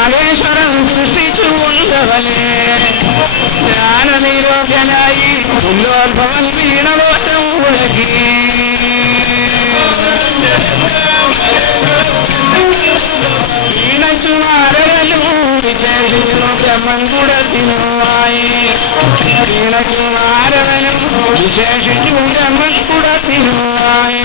നാഗേശ്വരം സൃഷ്ടിച്ചു കൊണ്ടവനെ ജ്ഞാനനിരോധനായി ഉല്ലോത്ഭവൻ വീണതോറ്റം മുഴക്കി വീണക്കുമാരവനും വിശേഷിച്ചു ബ്രഹ്മൻകുടത്തിനുമായി വീണക്കുമാരവനും വിശേഷിച്ചു ബ്രഹ്മൻകുടത്തിനുമായി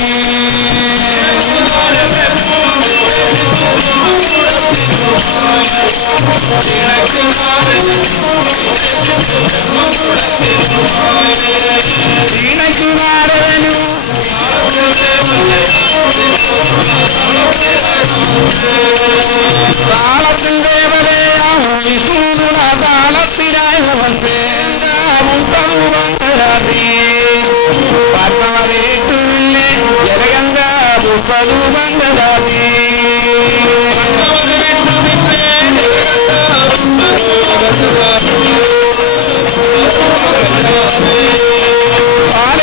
താളത്തിൽ ദേവതയാം വിഷ്ണുഗുണ താളത്തിനായി വന്നേ പത്മവീട്ടുവില്ലേ ജലഗംഗ മുപ്പതൂപങ്കലാതി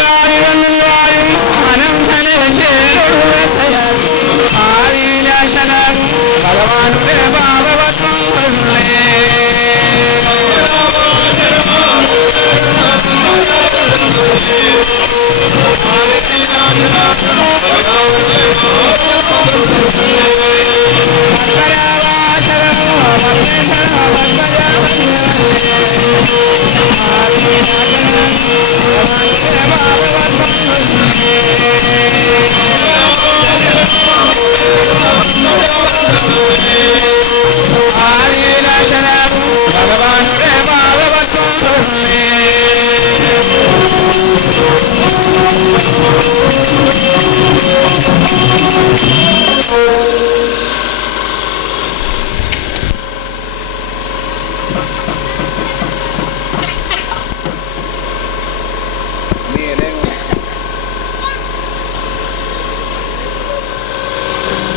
പാലാരിവന്നുവായും അനന്തനെ ചേരൊടുവത്തയാൽ ആദിനാശനാകും ഭഗവാനുടെ പാദപത്മങ്ങളേ ഭഗവാനുടെ പാദപത്മങ്ങളേ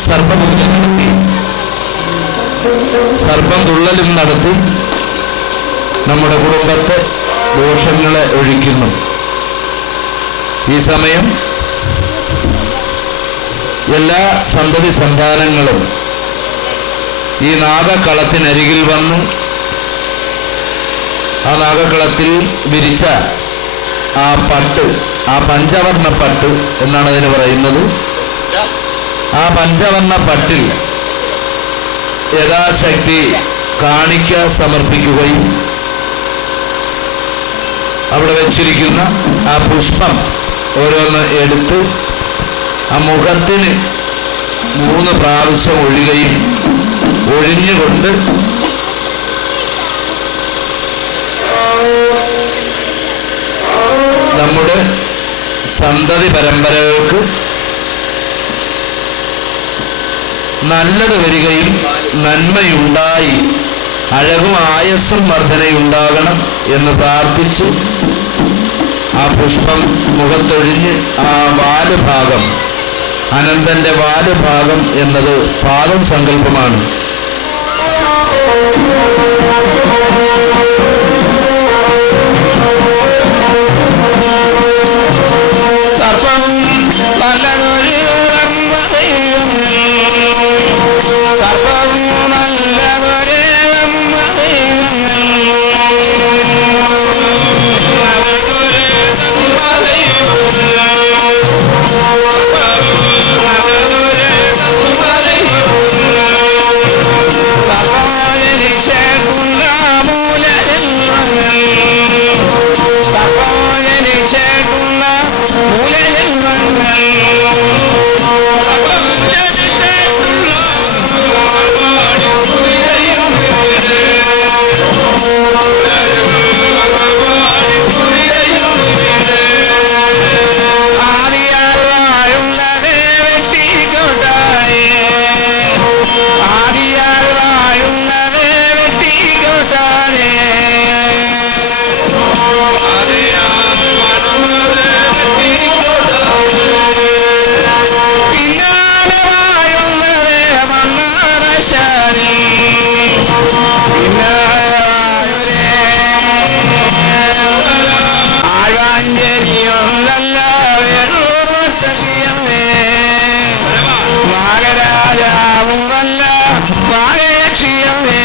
സർപ്പപൂജ നടത്തി സർപ്പം തുള്ളലും നടത്തി നമ്മുടെ കുടുംബത്തെ ദോഷങ്ങളെ ഒഴിക്കുന്നു. ഈ സമയം എല്ലാ സന്തതി സന്താനങ്ങളും ഈ നാഗക്കളത്തിനരികിൽ വന്ന് ആ നാഗക്കളത്തിൽ വിരിച്ച ആ പട്ട്, ആ പഞ്ചവർണ്ണ പട്ട് എന്നാണ് അതിന് പറയുന്നത്, ആ പഞ്ചവർണ്ണ പട്ടിൽ യഥാശക്തി കാണിക്ക സമർപ്പിക്കുകയും അവിടെ വെച്ചിരിക്കുന്ന ആ പുഷ്പം ഓരോന്ന് എടുത്ത് ആ മുഖത്തിന് 3 പ്രാവശ്യം ഒഴിഞ്ഞുകൊണ്ട് നമ്മുടെ സന്തതി പരമ്പരകൾക്ക് നല്ലത് വരികയും നന്മയുണ്ടായി അഴകും ആയസ്സും വർധനയുണ്ടാകണം എന്ന് പ്രാർത്ഥിച്ച് ആ പുഷ്പം മുഖത്തൊഴിഞ്ഞ് ആ വാലുഭാഗം, അനന്തന്റെ വാലുഭാഗം എന്നത് പാദം സങ്കല്പമാണ്. സർപ്പം നല്ലതൊരു സർപ്പം നല്ലതൊരു നാഗരാജാവുമല്ല നാഗയക്ഷിയമേ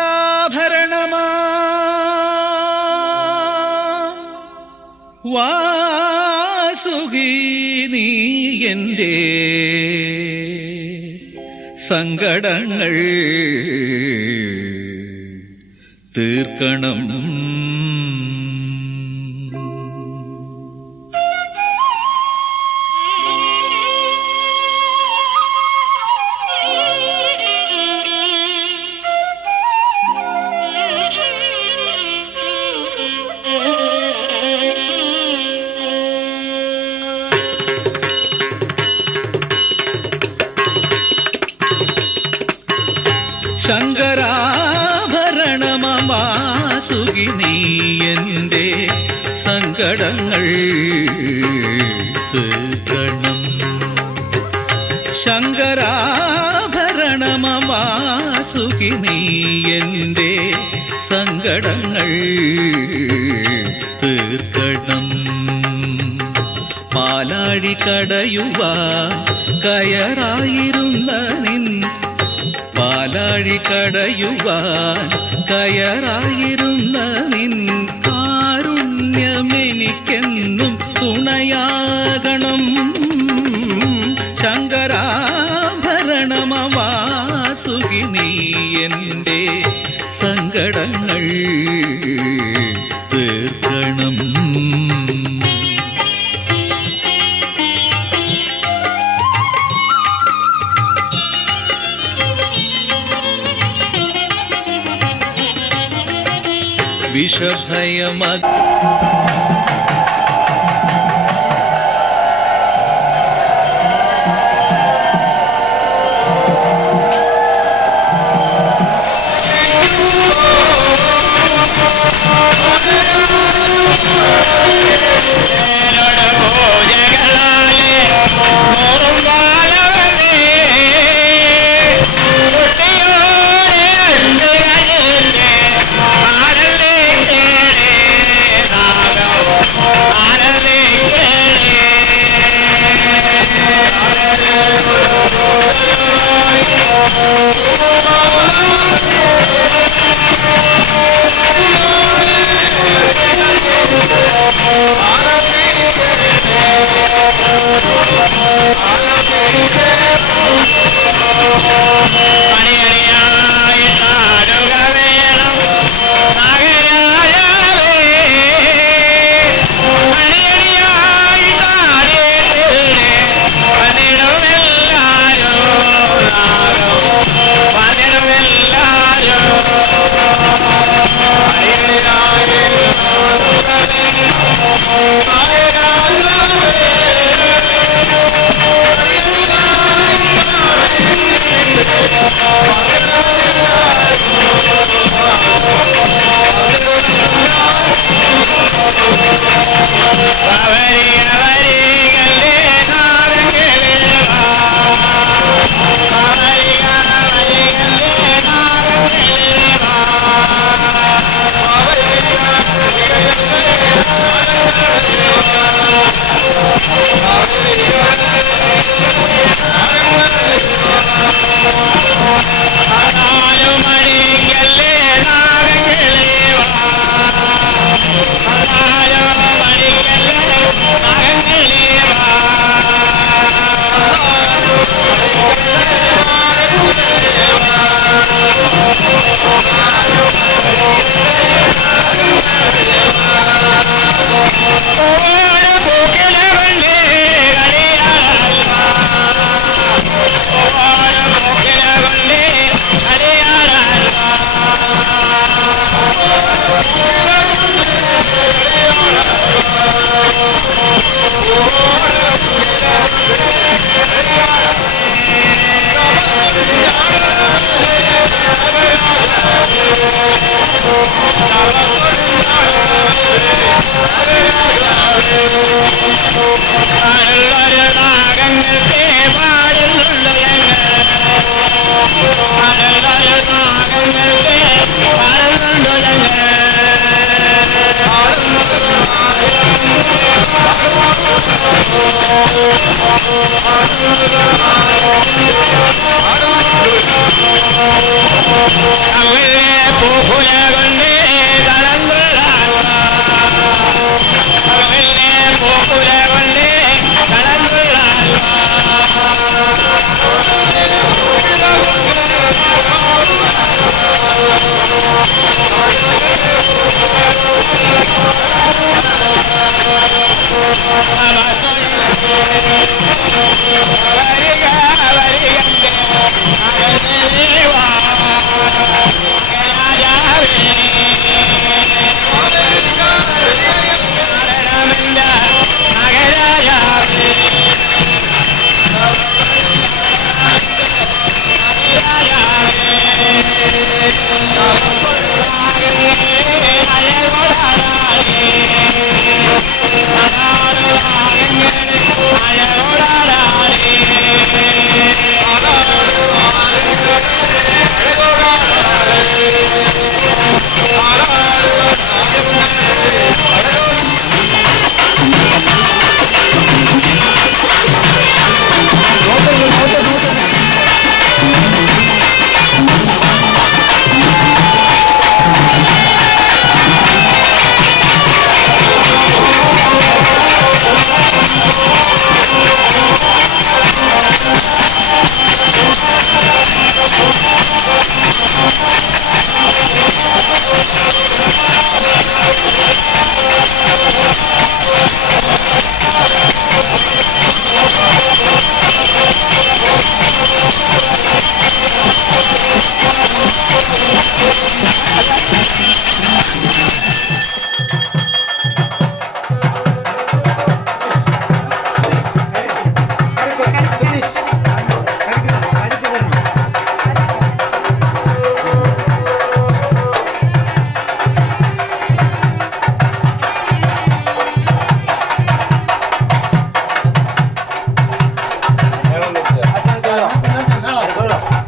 ശങ്കരാഭരണമാ വാസുകി നീ എൻ്റെ സങ്കടങ്ങൾ തീർക്കണം. ശങ്കരാഭരണമവാസുകി നീ എൻ്റെ സങ്കടങ്ങൾ തീർക്കണം. ശങ്കരാഭരണമവാസുകി നീ എൻ്റെ സങ്കടങ്ങൾ തീർക്കണം. പാലാഴി കടയുവാൻ കയറായിരുന്ന നിൻ പാലാഴി കടയുവാൻ കയറായിരുന്ന നിൻ കാരുണ്യമെനിക്കെന്നും തുണയാകണം. ശങ്കരാഭരണമവാസുകി നീ എൻ്റെ സങ്കടങ്ങൾ തീർക്കണം. വിഷഭയമ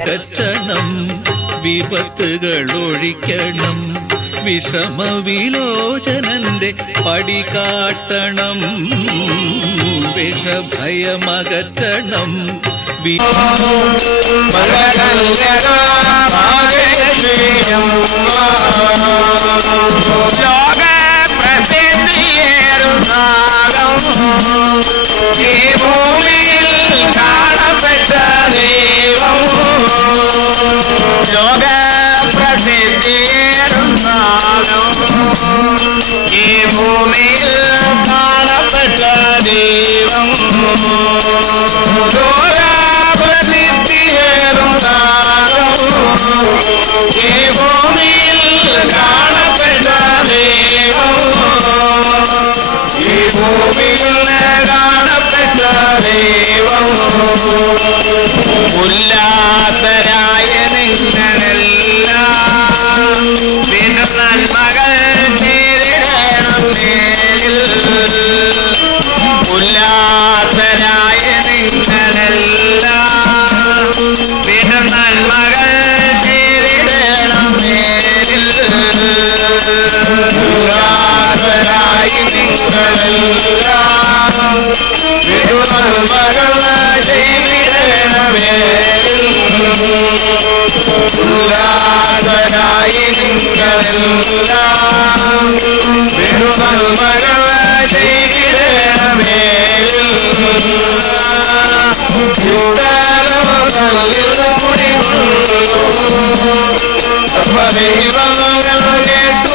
കച്ചണം വിപത്തുകൾ ഒഴിക്കണം, വിഷമവിലോചനന്റെ പടി കാട്ടണം, വിഷഭയമകറ്റണം. ലോക പ്രസിദ്ധിയേറും നാഗം ഈ ഭൂമിയിൽ കാണപ്പെട്ട ദൈവം. ലോക പ്രസിദ്ധിയേറും നാഗം ഈ ഭൂമിയിൽ കാണപ്പെട്ട ദൈവം. ലോക പ്രസിദ്ധിയേറും നാഗം ഈ ഭൂമിയിൽ കാണപ്പെട്ട ദൈവം. ഈ ഭൂമിയിൽ കാണപ്പെട്ട ദൈവം. ഉല്ലാസരായ നിങ്ങളെല്ലാം വീണ്ടും നന്മകൾ ചെയ്തിടണം നേരിൽ. ഉല്ലാസരായ നിങ്ങളെല്ലാം വീണ്ടും നന്മകൾ ചെയ്തിടണം നേരിൽ. ഉല്ലാസരായ നിങ്ങളെല്ലാം വീണ്ടും നന്മകൾ ചെയ്തിടണമേ. ഉല്ലാസരായി നിങ്ങളെല്ലാം വീണ്ടും നന്മകൾ ചെയ്തിടണമേ. സർവദൈവങ്ങൾ കേട്ടു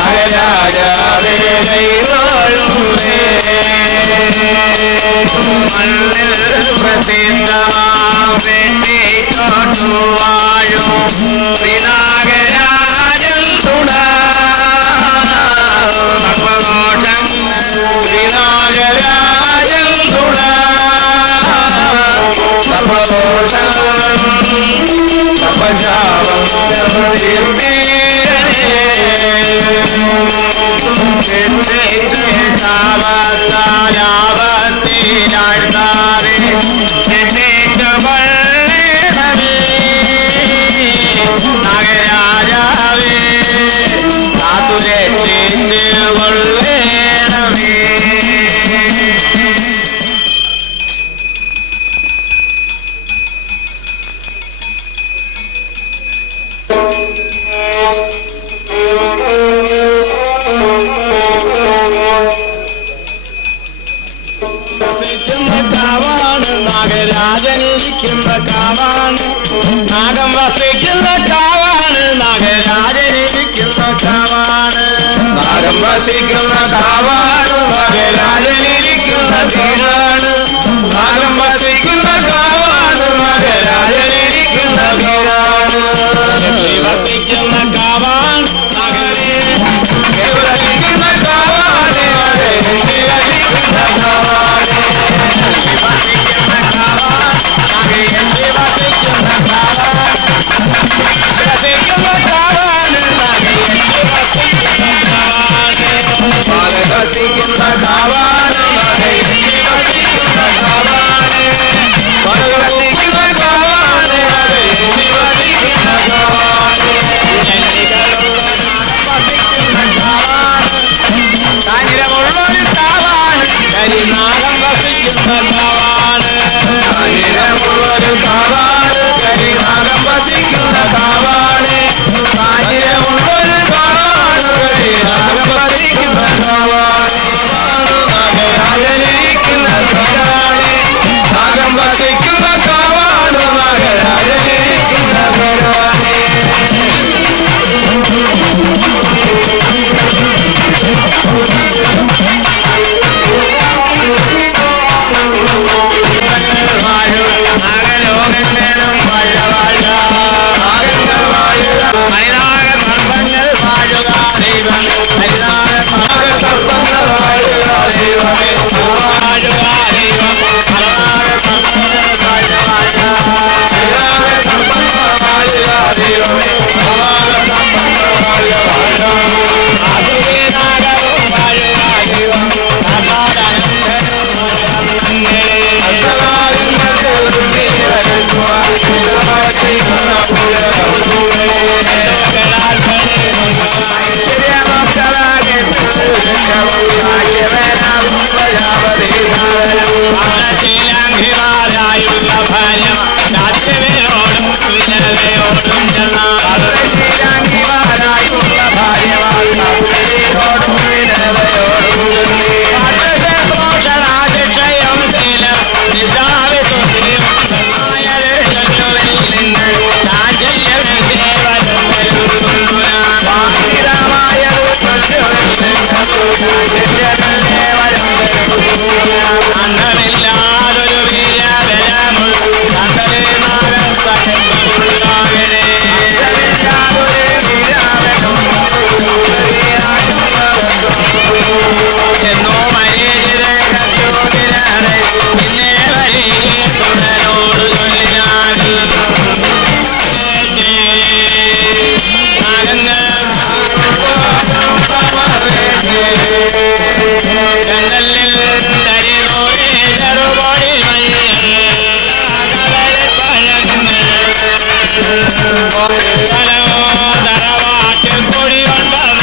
നാഗരാജാവേ ദൈവമേ, മണ്ണിൽ പ്രസിദ്ധമാം വെട്ടിത്തോട്ടു വാഴും ശ്രീനാഗരാജൻ തുണ. സർവദോഷം ശ്രീനാഗരാജൻ തുണ. സർവദോഷം സർവശാപം ശാപത്താലാപത്തിലാഴ്ത്താതെ നാഗരാജാവേ കാത്തുരക്ഷിച്ച് കൊള്ളേണമേ. കാവാണ് നാഗരാജനിരിക്കുന്ന കാവാണ്, നാഗം വസിക്കുന്ന കാവാണ് നാഗരാജനിരിക്കുന്ന കാവാണ്. നാഗം വസിക്കുന്ന കാവാണ് നാഗരാജനിരിക്കുന്ന വീടാണ്. നാഗം വസിക്കുന്ന കാവാണ് നാഗരാജനിരിക്കുന്ന വീടാണ്. വസിക്കുന്ന കാവാണ് നാഗരേ വസിക്കുന്ന കാവാണ് നാഗരാജനിരിക്കുന്ന അന്നമില്ലാതൊരു വീരബലമുള്ള നാഗരെ നാഗം സകലമുള്ളാകരെ എന്നോ മരീചിത കച്ചോടിനാണ് പിന്നെ വരി തുടരോട് ചൊല്ലിനാണ് കണ്ണലിൽ തരിമോടെ ചെറുപൊടി തറവാട്ടിൽ പൊടി അപ്പോടെ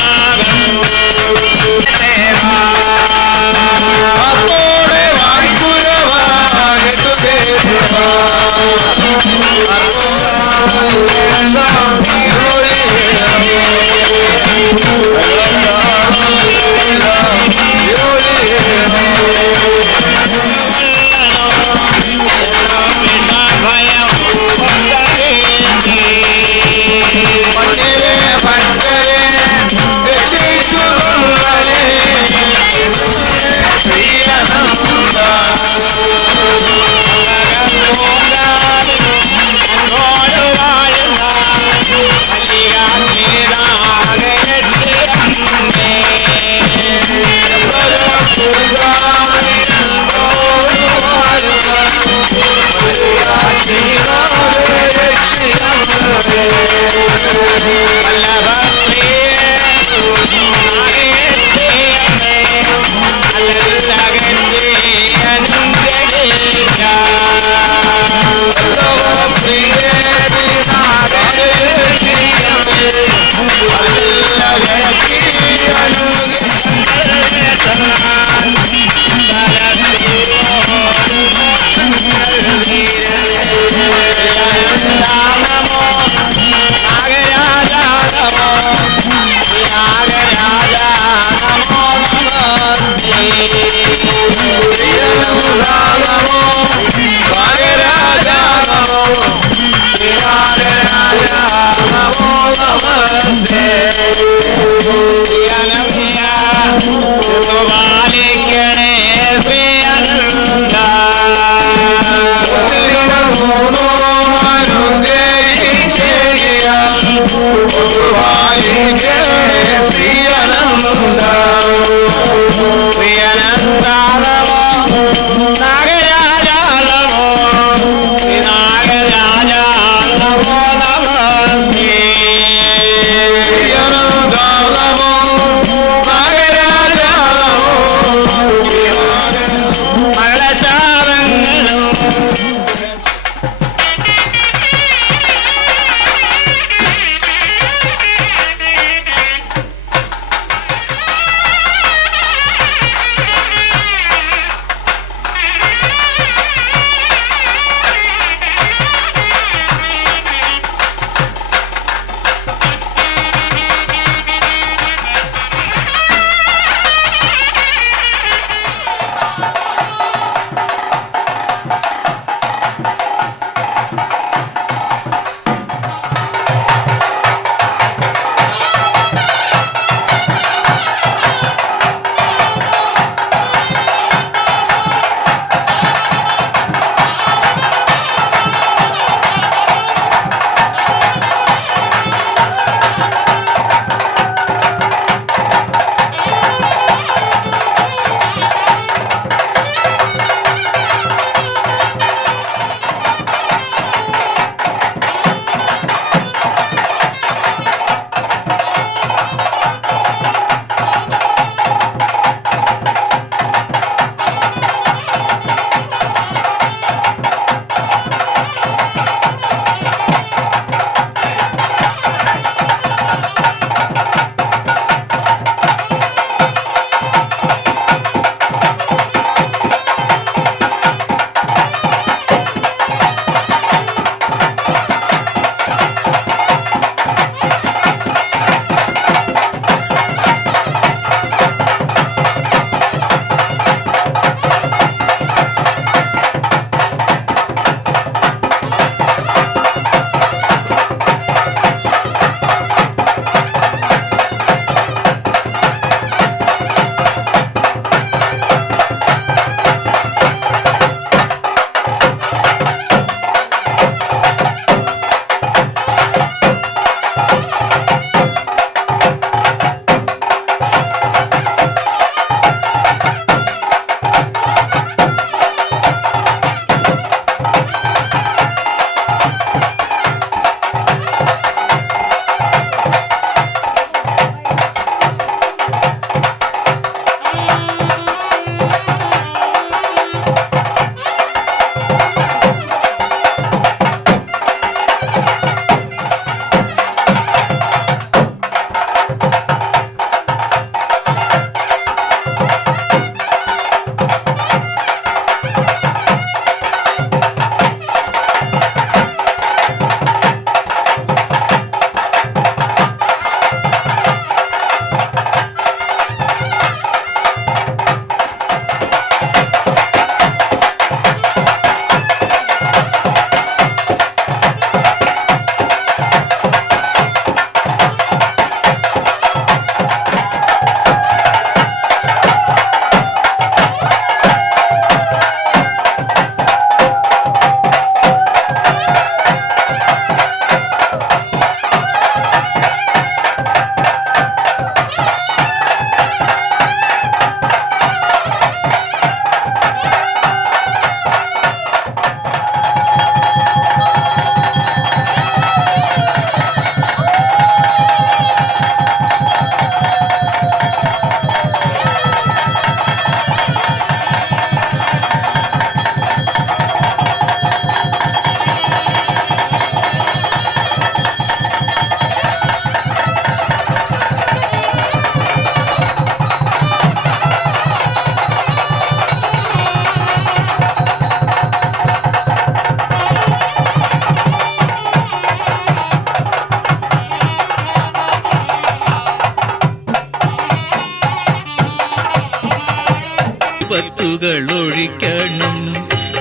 വിപത്തുകളൊഴിക്കണം.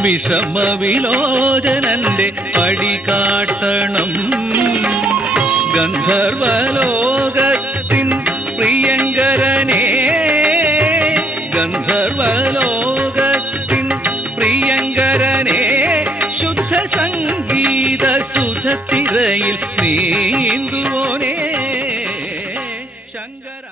വിഷമവിലോചനന്റെ പടി കാട്ടണം. ഗന്ധർവലോകത്തിൻ പ്രിയങ്കരനേ, ഗന്ധർവലോകത്തിൻ പ്രിയങ്കരനേ, ശുദ്ധ സംഗീത സുധത്തിരയിൽ നീന്തുവോനേ ശങ്കര.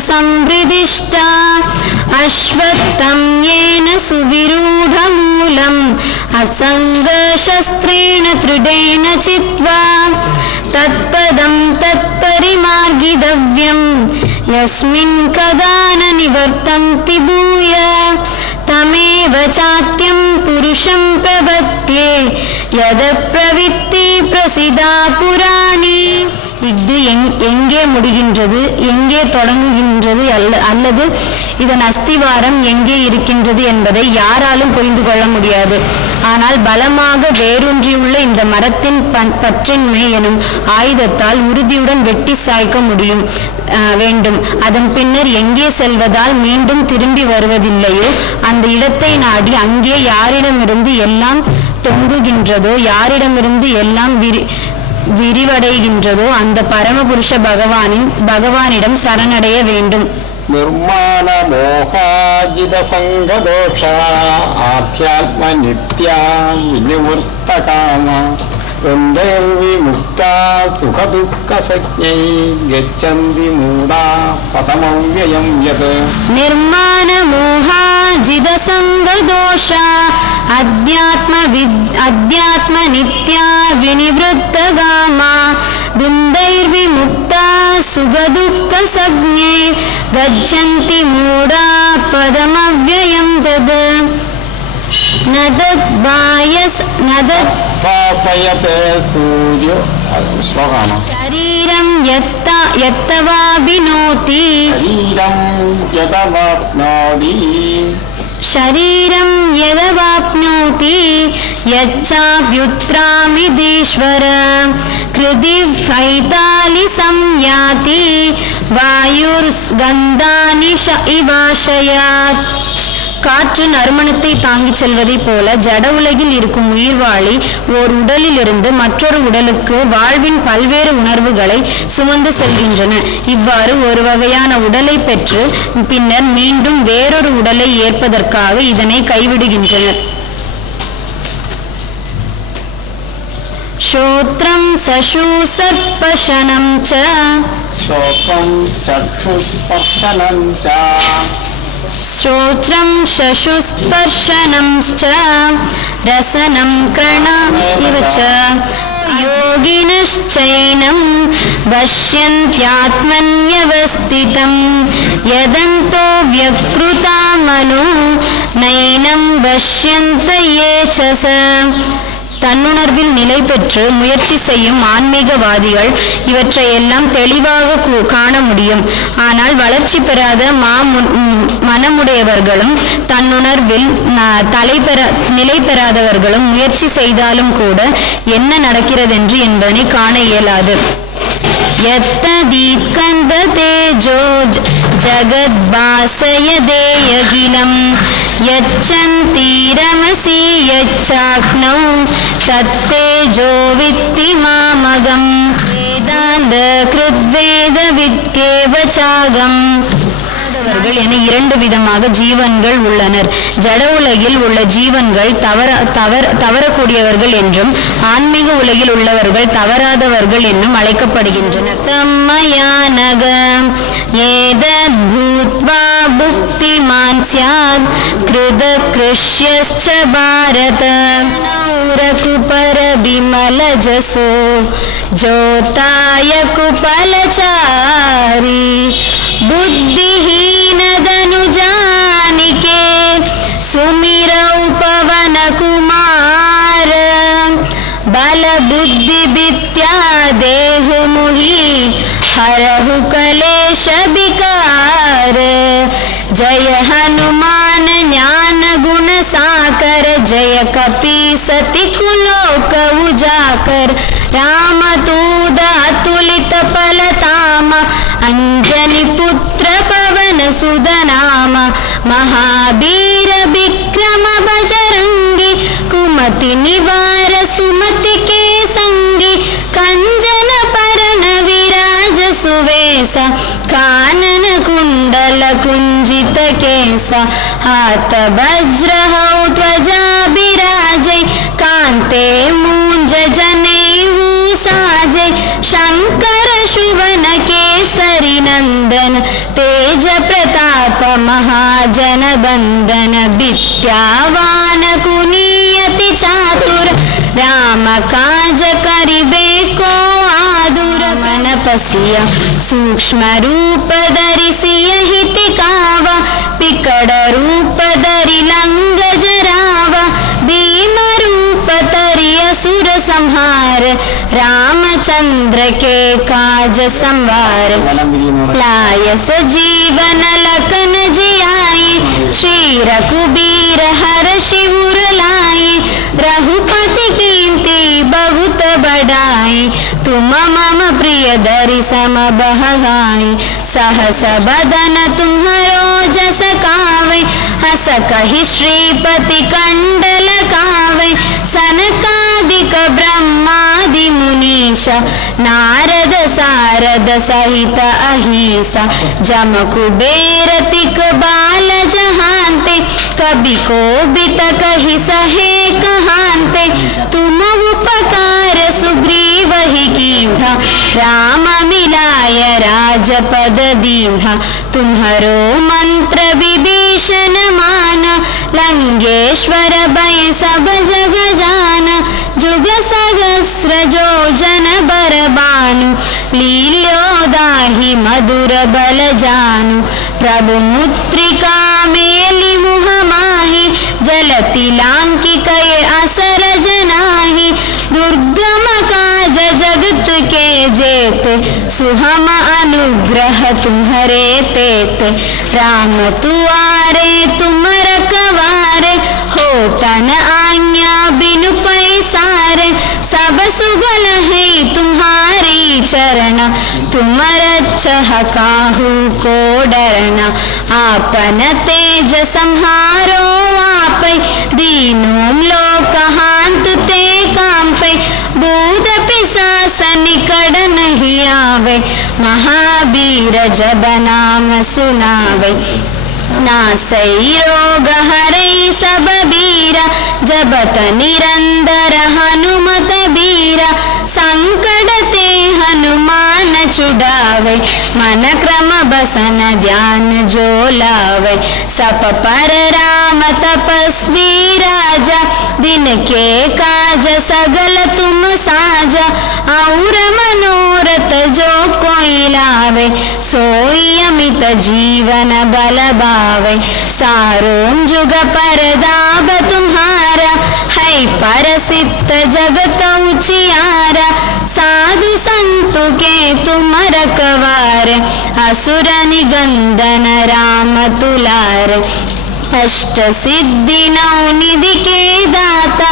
संवृदिष्टा अश्वत्थं येन सुविरूढमूलम् असङ्गशस्त्रेण दृढेन चित्वा तत्पदं तत्परिमार्गितव्यं यस्मिन् कदा न निवर्तन्ति भूय तमेव चात्यं पुरुषं प्रपद्ये यद प्रवित्ति प्रसिदा पुराणी. இது எங்கே முடிகின்றது, எங்கே தொடங்குகின்றது, அல்லது இதன் அஸ்திவாரம் எங்கே இருக்கின்றது என்பதை யாராலும் புரிந்து கொள்ள முடியாது. ஆனால் பலமாக வேரூன்றியுள்ள இந்த மரத்தின் பற்றின்மை எனும் ஆயுதத்தால் உறுதியுடன் வெட்டி சாய்க்க வேண்டும். அதன் பின்னர் எங்கே செல்வதால் மீண்டும் திரும்பி வருவதில்லையோ அந்த இடத்தை நாடி அங்கே யாரிடமிருந்து எல்லாம் தொங்குகின்றதோ, யாரிடமிருந்து எல்லாம் விரிவடைகின்றதோ அந்த பரமபுருஷ பகவானிடம் சரணடைய வேண்டும். நிர்மாண மோகாஜித சங்கதோஷ ஆத்யாத்ம நித்யா விநிவர்த்த காமா விமுக்தா சுகதுக்க சக்ஞை கச்சந்தி மூடா பதமவ்யயம் யத். நிர்மாண மோகாஜித சங்கதோஷ அத்யாத்ம நித்யா விநிவர்த்த காமா துந்தைர்விமுக்தா சுகதுக்க சக்ஞை கச்சந்தி மூடா பதமவ்யயம் தத். நதத் भासयते सूर्यो श्लोकानां शरीरं यत्तवाप्नोति शरीरं यदवाप्नोति यच्चाप्युत्क्रामिदीश्वर कृदि फैतालि संयाति वायुर्गन्धानि इवाशयात्. காற்று நறுமணத்தை தாங்கிச் செல்வதைப் போல ஜட உலகில் இருக்கும் உயிர்வாளி ஓர் உடலிலிருந்து மற்றொரு உடலுக்கு வாழ்வின் பல்வேறு உணர்வுகளை சுமந்து செல்கின்றன. இவ்வாறு ஒரு வகையான உடலை பெற்று பின்னர் மீண்டும் வேறொரு உடலை ஏற்பதற்காக இதனை கைவிடுகின்றனர். ஸ்ரோத்ரம் சசுசர்பஷனம் ச ஸ்ரோத்ரம் சக்ஷுஸ்பர்ஷனம் ச श्रोत्रं शशुस्पर्शनं च रसनं कर्ण इव च योगिनश्चैनं पश्यन्त्यात्मन्यवस्थितं यदन्तो व्यकृता मनो नैनं पश्यन्त येचस. தன்னுணர்வில் நிலை பெற்று முயற்சி செய்யும் ஆன்மீகவாதிகள் இவற்றையெல்லாம் தெளிவாக காண முடியும். ஆனால் வளர்ச்சி பெறாத மனமுடையவர்களும் தன்னுணர்வில் நிலை பெறாதவர்களும் முயற்சி செய்தாலும் கூட என்ன நடக்கிறதென்று என்பதனை காண இயலாது. यत्तदीत्कन्द तेजो जगद्भासयदेयखिलं यच्छन्ति रमसि यच्चाग्नौ तत्तेजो वित्ति मामगं वेदान्त कृद्वेद विद्येव चागम्. என இரண்டு விதமாக ஜீவன்கள் உள்ளனர். ஜட உலகில் உள்ள ஜீவன்கள் தவறக்கூடியவர்கள் என்றும் ஆன்மீக உலகில் உள்ளவர்கள் தவறாதவர்கள் என்றும் அழைக்கப்படுகின்றனர். தம்மயானக ஏதத் பூத்வா புக்திமான் ஸ்யாத் கிருத கிருஷ்யஸ்ச பாரத நௌரகுபர விமல ஜசோ ஜோதாய குபலசாரி बुद्धिहीनदनुजानिके सुमिरौ पवन कुमार बलबुद्धिविद्या देहमुहि हरहु कलेश विकार. जय हनुमान ज्ञान गुण साकर जय कपि सति कुलोक उजाकर रामदूत अतुलित फलताम अंजनी पुत्र पवन सुत नाम महावीर विक्रम बजरंगी कुमति निवार सुमति के संगी कंजन परण विराज सुवेश कानन कुंडल कुंजित केश हाथ वज्र ध्वजा विराजै कांते मूंज जनेऊ साजै शंकर शुभन केसरी नंदन ते महाजन बंधन भित्यावान कुनियति चातुर राम काज करिबेको आदुर मन पसिय सूक्ष्म रूप धरिसिय हिति काव पिकड़ रूप धरि लंग जराव भीम रूप तरि असुर संहार रामचंद्र के काज संवार लायस जीवन लखन जियाई श्री रघुबीर हर शिवर लाई रघुपति कीर्ति बहुत बढ़ाई तुम मम प्रिय धरि सम बहगाई सहस बदन तुम्हारो जस कावे हस कहि श्रीपति कंडल कावे सनकादिक ब्रह्मादि मुनीश नारद सारद सहित अहिसा जम कुबेर तिक बाल जहांते कवि को बित कहि सहे कहांते तुम उपकार सुग्रीव ही कीन्हा राम मिलाय राजपद दीन्हा तुम्हारो मंत्र विभीषण मान लंकेश्वर भय सब जग जान जुग सहस्र जो जन बरबानु लील्यो दाहि मधुर बल जानु प्रभु मुद्रिका मेलि मुह माहि जलति लांकी कय असर जनाहि दुर्गम काज जगत के जेते सुहम अनुग्रह तुम्हारे तेते राम तुआरे तुम रखवारे हो तन आज्ञा बिनु पैसारे सब सुगल है तुम्हारी चरण तुम रक्षह काहू को डरना आपन तेज संहारो आपै दीनों लोक हांत ते कांपै भूत पिशाच निकट नहीं आवे महावीर जब नाम सुनावे नासै रोग हरै सब बीरा जबत निरंतर हनुमत बीरा संकट ते हनुमान छुड़ावे मन क्रम बसन ध्यान जो लावे सप पर राम तपस्वी राजा दिन के काज सगल तुम साजा और मनोरथ जो कोई लावे सोई अमित जीवन बल बावे सारों जुग परदाब तुम्हारा है परसिद्ध जगत उचियारा साधु संतु के तुम रखवार असुर निगंदन राम तुलार अष्ट सिद्धि नौ निधि के दाता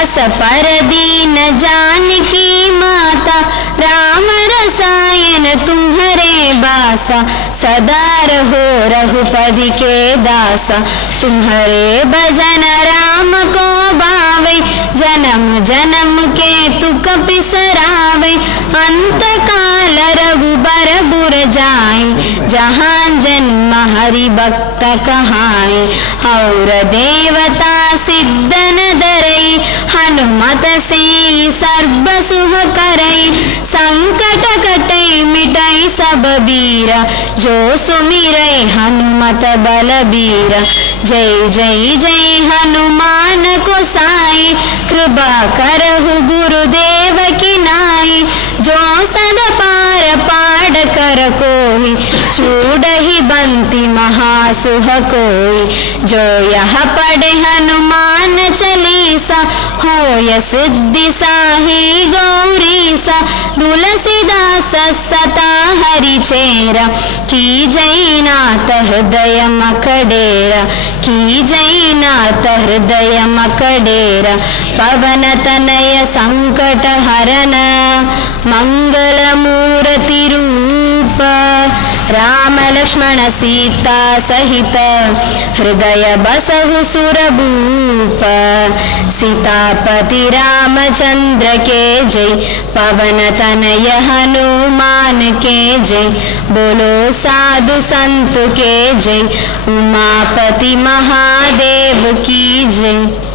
अस पर दीन जानकी माता राम रसायन तुम्हारे बासा सदा रहो रघुपति के दासा तुम्हारे भजन राम को भावे जन्म जन्म के तुक बिसरावे अंत काल रघुबर बुर जाए जहाँ जन्म हरि भक्त कहाए और देवता सिद्ध न डरई हनुमत से सर्व सुख करई संकट कटई मिटई सब बीरा जो सुमिरै हनुमत बलबीरा जय जय जय हनुमान को साई कृपा करहु गुरुदेव की नाई जो सद पार पाड़ कर कोई चूड़ही बंती महासुह कोई जो यह पढ़े हनुमान चालीसा होय सिद्धि साही गौरीसा तुलसीदास सता हरि चेरा की जयनाथ हृदय मकडेरा की जयनाथ हृदय मकडेरा पवन तनय संकट हरन मंगल मूर्ति रूप राम लक्ष्मण सीता सहित हृदय बसहु सुरभूप सीतापति रामचंद्र के जय पवन तनय हनुमान के जय बोलो साधु संत के जय उमापति महादेव की जय।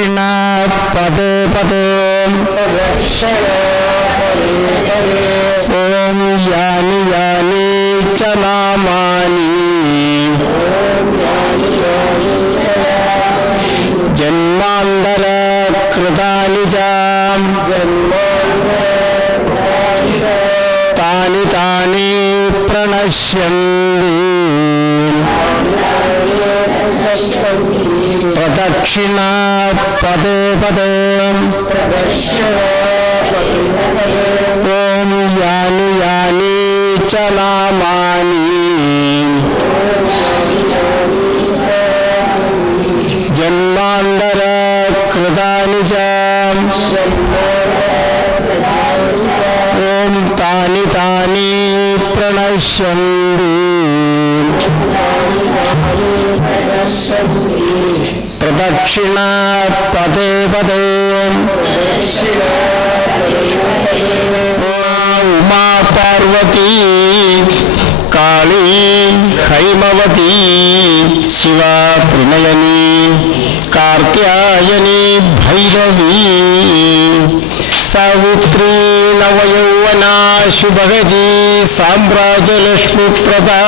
प्रदक्षिणा पदे पदे ॐ यानि यानि च नामानि जन्मान्तर कृतानि च तानि तानि प्रणश्यन्ति प्रदक्षिणा पदे पदे ॐ यानि यानि च नामानि जन्मान्तर कृतानि च ॐ तानि तानि प्रणश्यन्ति प्रदक्षिणा पदे पदे उमा पार्वती काली हैमवती शिवा त्रिनयनी कार्त्यायनी भैरवी सावित्री नवयौवना शुभगजी साम्राज्यलक्ष्मीप्रदा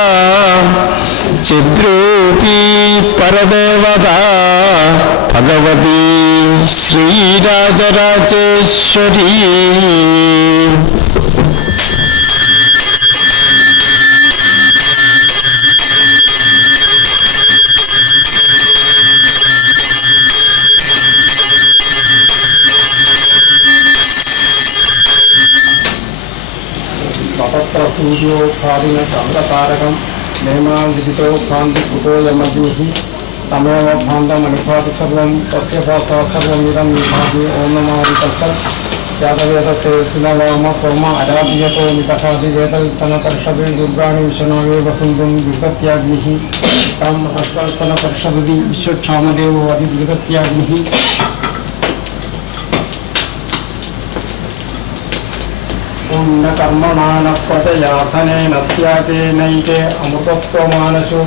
चिद्रूपी परदेवता भगवती श्रीराजराजेश्वरी तत्र सूर्योत्थादिन चन्द्रतारकं नेमाविदितो भान्तिकृतो यमजूः तमेव भान्तमनुभाति सर्वं तस्य भासा सर्वमिदं विभाति ॐ नमो तत्सत् यादवेदस्य सुनवाम सोम आराध्यतो मितहादिवेदसनपर्षदि दुर्गाणि विष्णवे वसुन्धुं दुर्गत्याग्निः तं अष्टसनपर्षदि विश्वक्षामदेवो अधिदुर्गत्याग्निः न कर्मणा न प्रजयाथने न त्यागे नैके अमृतत्वमानसु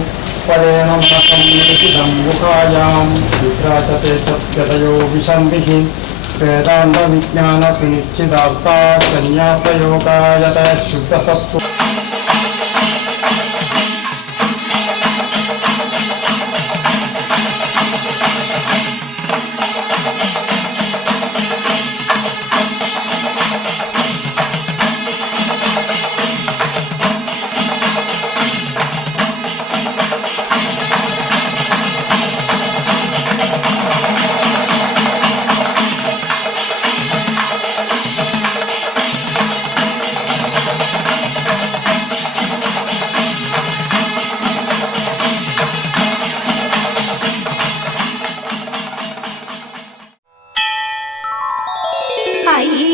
परेण मनसं निशितं मुखायां विभ्राजते सत्यतयो विशन्तिः वेदान्तविज्ञानसुनिश्चितार्था संन्यासयोगायत शुद्धसत्त्व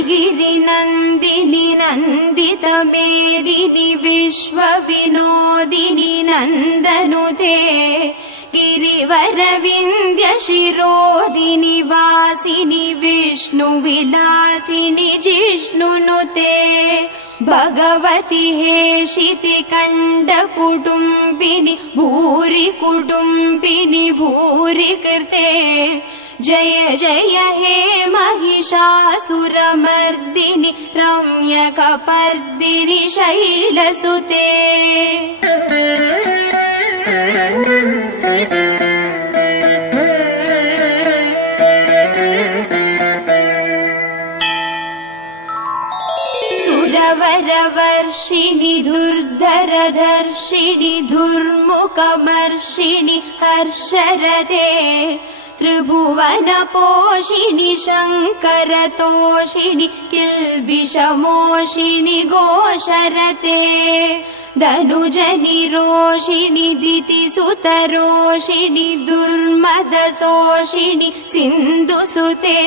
गिरिनन्दिनि नन्दितमेदिनि विश्वविनोदिनि नन्दनुते गिरिवरविन्द्यशिरोदिनि वासिनि विष्णुविलासिनि जिष्णुनुते भगवति हेशितिकण्डकुटुम्बिनि भूरि कुटुम्बिनि भूरि कृते जय जय हे महिषासुरमर्दिनि रम्यकपर्दिनि शैलसुते सुरवरवर्षिणि धुर्धरधर्षिणि धुर्मुखमर्षिणि हर्षरते त्रिभुवनपोषिणि शङ्करतोषिणि किल्बिषमोषिणि घोषरते धनुजनिरोषिणि दितिसुतरोषिणि दुर्मदशोषिणि सिन्धुसुते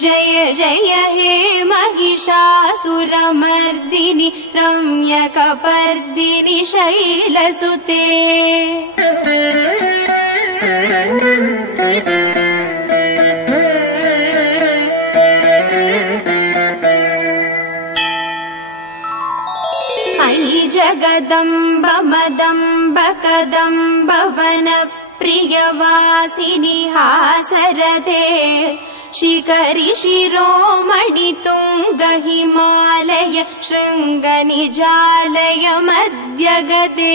जय जय हे महिषासुरमर्दिनि रम्यकपर्दिनि शैलसुते अयि जगदम्ब मदम्ब कदम्ब वन प्रियवासिनि हासर दासरथे शिखरि शिरोमणि तुंग हिमालय शृंगनिजालय मध्यगते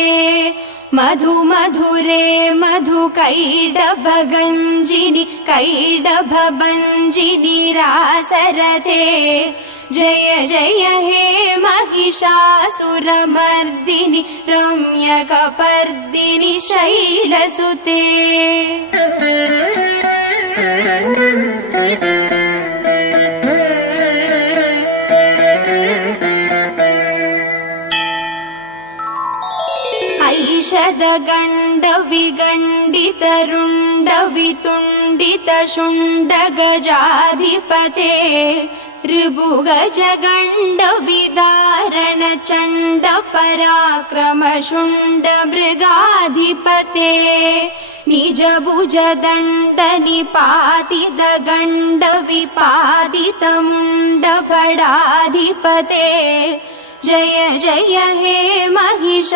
मधु मधुरे मधु कैडभगञ्जिनि कैडभभञ्जिनि रासरथे जय जय हे महिषासुरमर्दिनि रम्यकपर्दिनि शैलसुते ऐषदगण्ड विगण्डित रुण्ड वितुण्डित शुण्ड गजाधिपते ऋभुगजगण्ड विदारण चण्ड पराक्रम शुण्ड मृगाधिपते निज भुज दण्ड निपातित गण्ड विपादित मुण्ड भडाधिपते जय जय हे महिषासुरमर्दिनि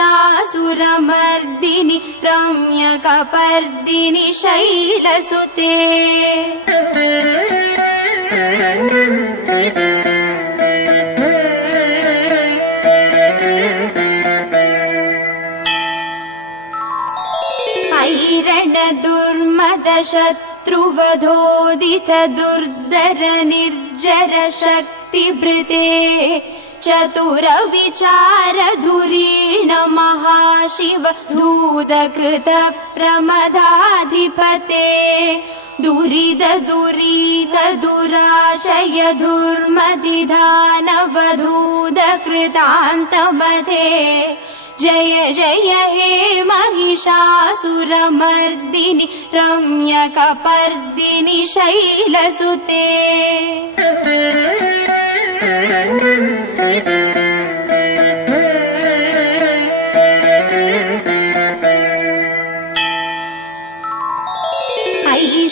रम्यकपर्दिनि शैलसुते ऐरण दुर्मद शत्रुवधोदित दुर्धर निर्जर शक्तिभृते चतुर विचार धुरीण महाशिव धूतकृत प्रमदाधिपते दुरिद दुरीत दुराशय धूर्मदिधानवधूत कृतान्तमधे जय जय हे महिषासुरमर्दिनि रम्यकपर्दिनि शैलसुते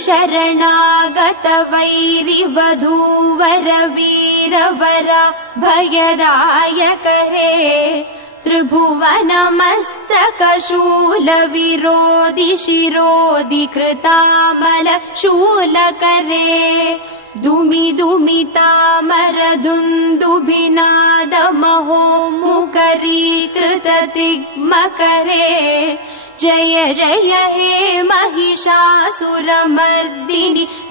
शरणागत वैरिवधूवर वीरवरा भयदायक हे त्रिभुवनमस्तक शूल विरोधि शिरोधि कृतामल शूलकरे दुमि दुमि तामर धुन्दुभिनाद महो मुकरीकृत तिग्मकरे जय जय हे महिषासुरमर्दिनि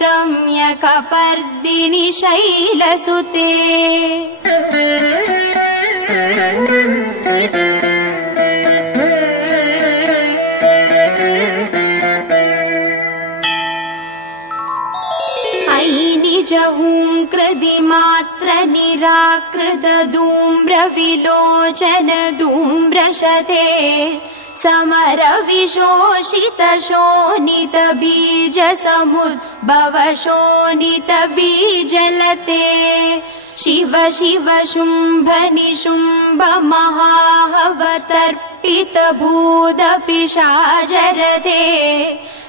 रम्यकपर्दिनि शैलसुते निज हुंकृति मात्र निराकृत धूम्र विलोचन धूम्रशते समर विशोषित शोणित बीज समुद्भव शोणित बीजलते शिव शिव शुंभ निशुंभ महाहवतर्पित भूत पिशाचरते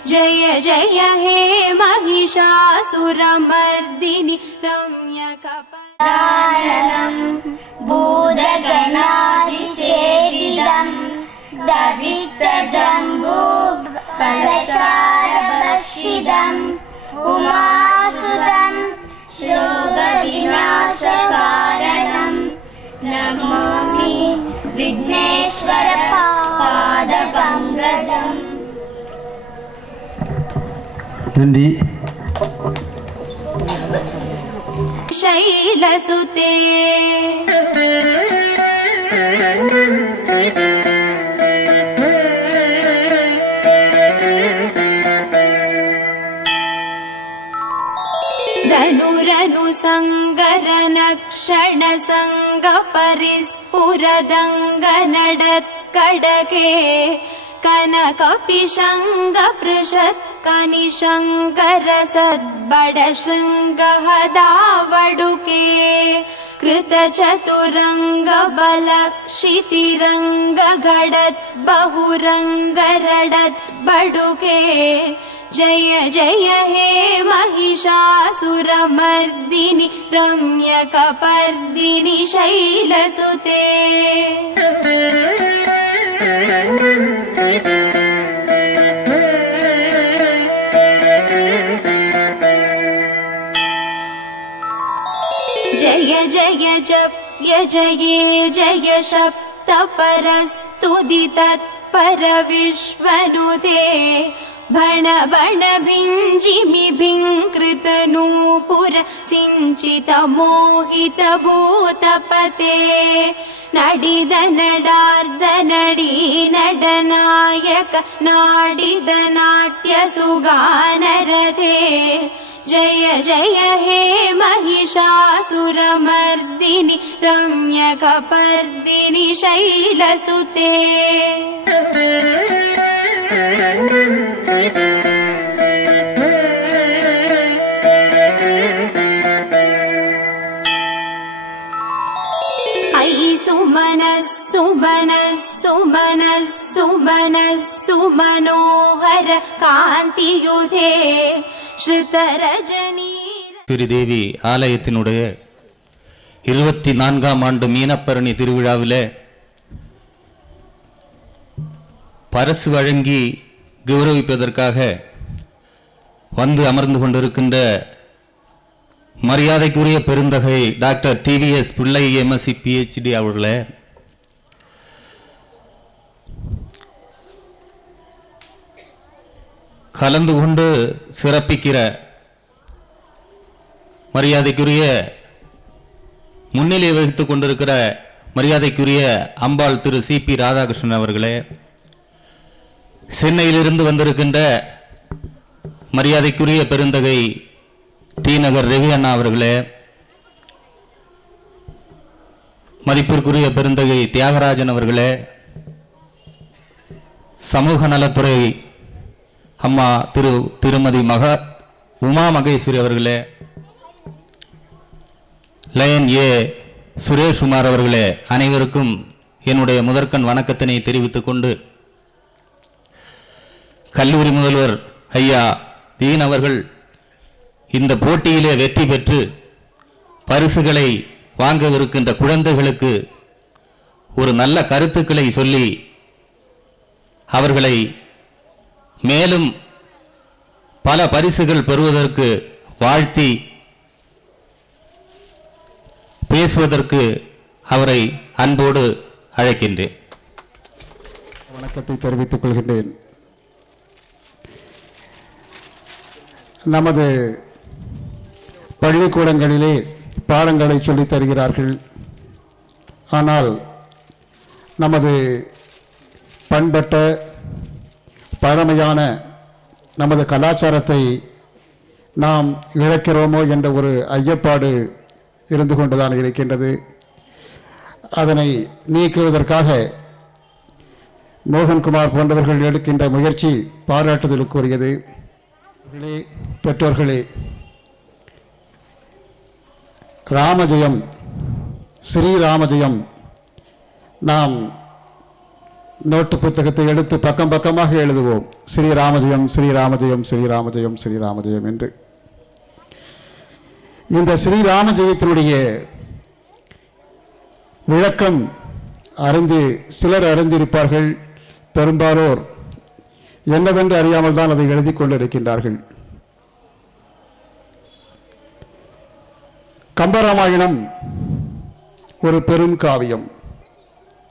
जय जय हे महिषासुरमर्दिनि रम्यकपर्दिनि भूतगणादिसेवितं दवितजम्बू फलसारभक्षितम् उमासुतं शोकविनाशकारणं नमामि विघ्नेश्वर पादपङ्कजम् நன்றி. शैलसुते धनुरनु संगरन क्षण संग परिस्फुरदंग नडत्कडके कनक पिशंग पृषत् कनिशंकर सद्बड शृंग हदावडुके कृत चतुरंग बल क्षितिरंग घडत् बहुरंग रडत् बडुके जय जय हे महिषासुरमर्दिनि रम्यकपर्दिनि शैलसुते जय जप्य जये जय शप्तपरस्तुति तत्पर विश्वनुते भण बण भिञ्जिमि भिङ्कृत नूपुर सिञ्चित मोहित भूतपते नडिद नडार्द नडी नडनायक नाडिद नाट्य सुगानरथे जय जय हे महिषासुरमर्दिनि रम्यकपर्दिनि शैलसुते सुमनोहर कान्तियुधे श्रुतरजनी ஸ்ரீதேவி ஆலயத்தினுடைய 24ஆம் ஆண்டு மீனப்பரணி திருவிழாவில் பரிசு வழங்கி கௌரவிப்பதற்காக வந்து அமர்ந்து கொண்டிருக்கின்ற மரியாதைக்குரிய பெருந்தகை டாக்டர் டிவிஎஸ் பிள்ளை எம்எஸ்சி பிஹெச்டி அவர்களே, கலந்து கொண்டு சிறப்பிக்கிற மரியாதைக்குரிய முன்னிலை வகித்துக் கொண்டிருக்கிற மரியாதைக்குரிய அம்பாள் திரு சிபி ராதாகிருஷ்ணன் அவர்களே, சென்னையிலிருந்து வந்திருக்கின்ற மரியாதைக்குரிய பெருந்தகை டி நகர் ரவி அண்ணா அவர்களே, மதிப்பிற்குரிய பெருந்தகை தியாகராஜன் அவர்களே, சமூக நலத்துறை அம்மா திருமதி உமா மகேஸ்வரி அவர்களே, லயன் ஏ சுரேஷ்குமார் அவர்களே, அனைவருக்கும் என்னுடைய முதற்கண் வணக்கத்தினை தெரிவித்துக் கொண்டு, கல்லூரி முதல்வர் ஐயா வீண் அவர்கள் இந்த போட்டியிலே வெற்றி பெற்று பரிசுகளை வாங்கவிருக்கின்ற குழந்தைகளுக்கு ஒரு நல்ல கருத்துக்களை சொல்லி அவர்களை மேலும் பல பரிசுகள் பெறுவதற்கு வாழ்த்தி பேசுவதற்கு அவரை அன்போடு அழைக்கின்றேன். வணக்கத்தை தெரிவித்துக் கொள்கின்றேன். நமது பள்ளிக்கூடங்களிலே பாடங்களை சொல்லித் தருகிறார்கள். ஆனால் நமது பண்பட்ட பழமையான நமது கலாச்சாரத்தை நாம் இழக்கிறோமோ என்ற ஒரு ஐயப்பாடு இருந்து கொண்டுதான் இருக்கின்றது. அதனை நீக்குவதற்காக மோகன்குமார் போன்றவர்கள் எடுக்கின்ற முயற்சி பாராட்டுதலுக்குரியது. பெற்றோர்களே, ராமஜெயம் ஸ்ரீராமஜெயம் நாம் நோட்டு புத்தகத்தை எடுத்து பக்கம் பக்கமாக எழுதுவோம். ஸ்ரீராமஜெயம் ஸ்ரீராமஜெயம் ஸ்ரீராமஜெயம் ஸ்ரீராமஜெயம் என்று. இந்த ஸ்ரீராமஜெயத்தினுடைய விளக்கம் சிலர் அறிந்திருப்பார்கள். பெரும்பாலோர் என்னவென்று அறியாமல் தான் அதை எழுதி கொண்டிருக்கின்றார்கள். கம்பராமாயணம் ஒரு பெரும் காவியம்.